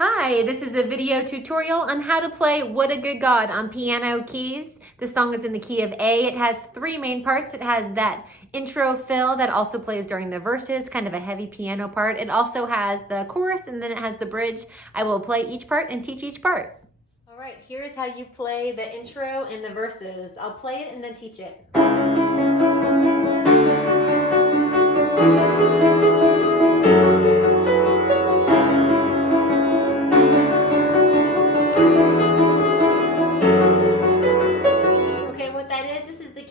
Hi, this is a video tutorial on how to play What a Good God on piano keys. This song is in the key of A. It has three main parts. It has that intro fill that also plays during the verses, kind of a heavy piano part. It also has the chorus and then it has the bridge. I will play each part and teach each part. All right, here's how you play the intro and the verses. I'll play it and then teach it.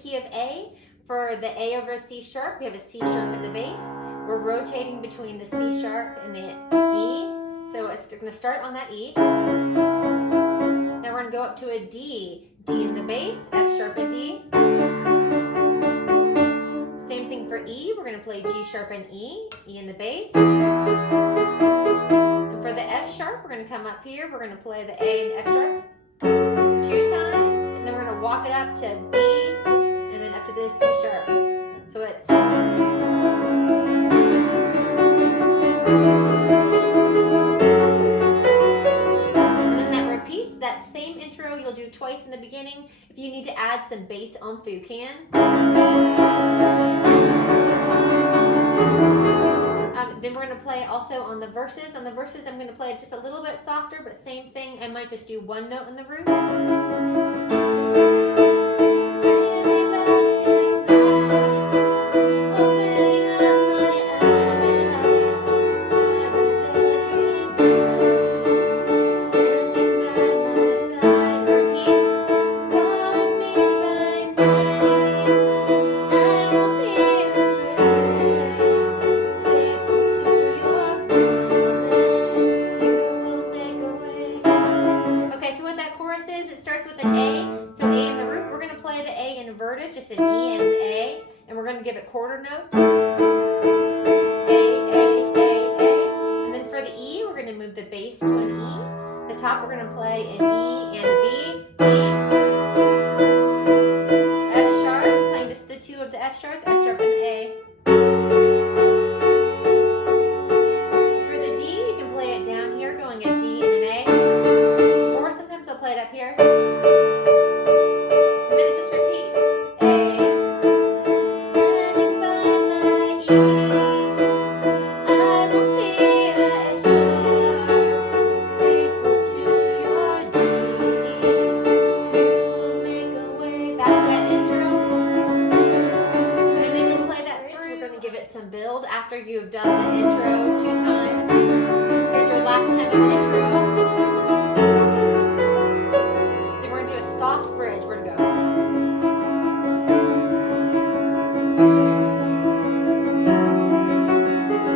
Of A. For the A over C sharp, we have a C sharp in the bass. We're rotating between the C sharp and the E. So it's going to start on that E. Now we're going to go up to a D. D in the bass, F sharp and D. Same thing for E. We're going to play G sharp and E. E in the bass. And for the F sharp, we're going to come up here. We're going to play the A and F sharp 2 times. And then we're going to walk it up to B. And then up to this C sharp. So it's and then that repeats. That same intro you'll do twice in the beginning. If you need to add some bass oomph, you can. Then we're going to play also on the verses. On the verses I'm going to play it just a little bit softer, but same thing. I might just do one note in the root. It starts with an A, so A in the root. We're going to play the A inverted, just an E and an A, and we're going to give it quarter notes. A, and then for the E, we're going to move the bass to an E. The top, we're going to play an E and a B, E. F sharp, playing just the two of the F sharp and the A. For the D, you can play it down here, going a D and an A. Or sometimes I'll play it up here. Give it some build after you've done the intro 2 times. Here's your last time of an intro. So we're going to do a soft bridge. We're going to go.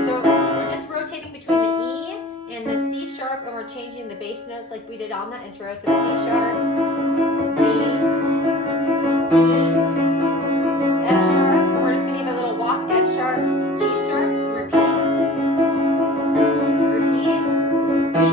So we're just rotating between the E and the C sharp, and we're changing the bass notes like we did on that intro. So C sharp, D, E, F sharp, and we're just going to give a little walk, F sharp, G sharp, repeats, E,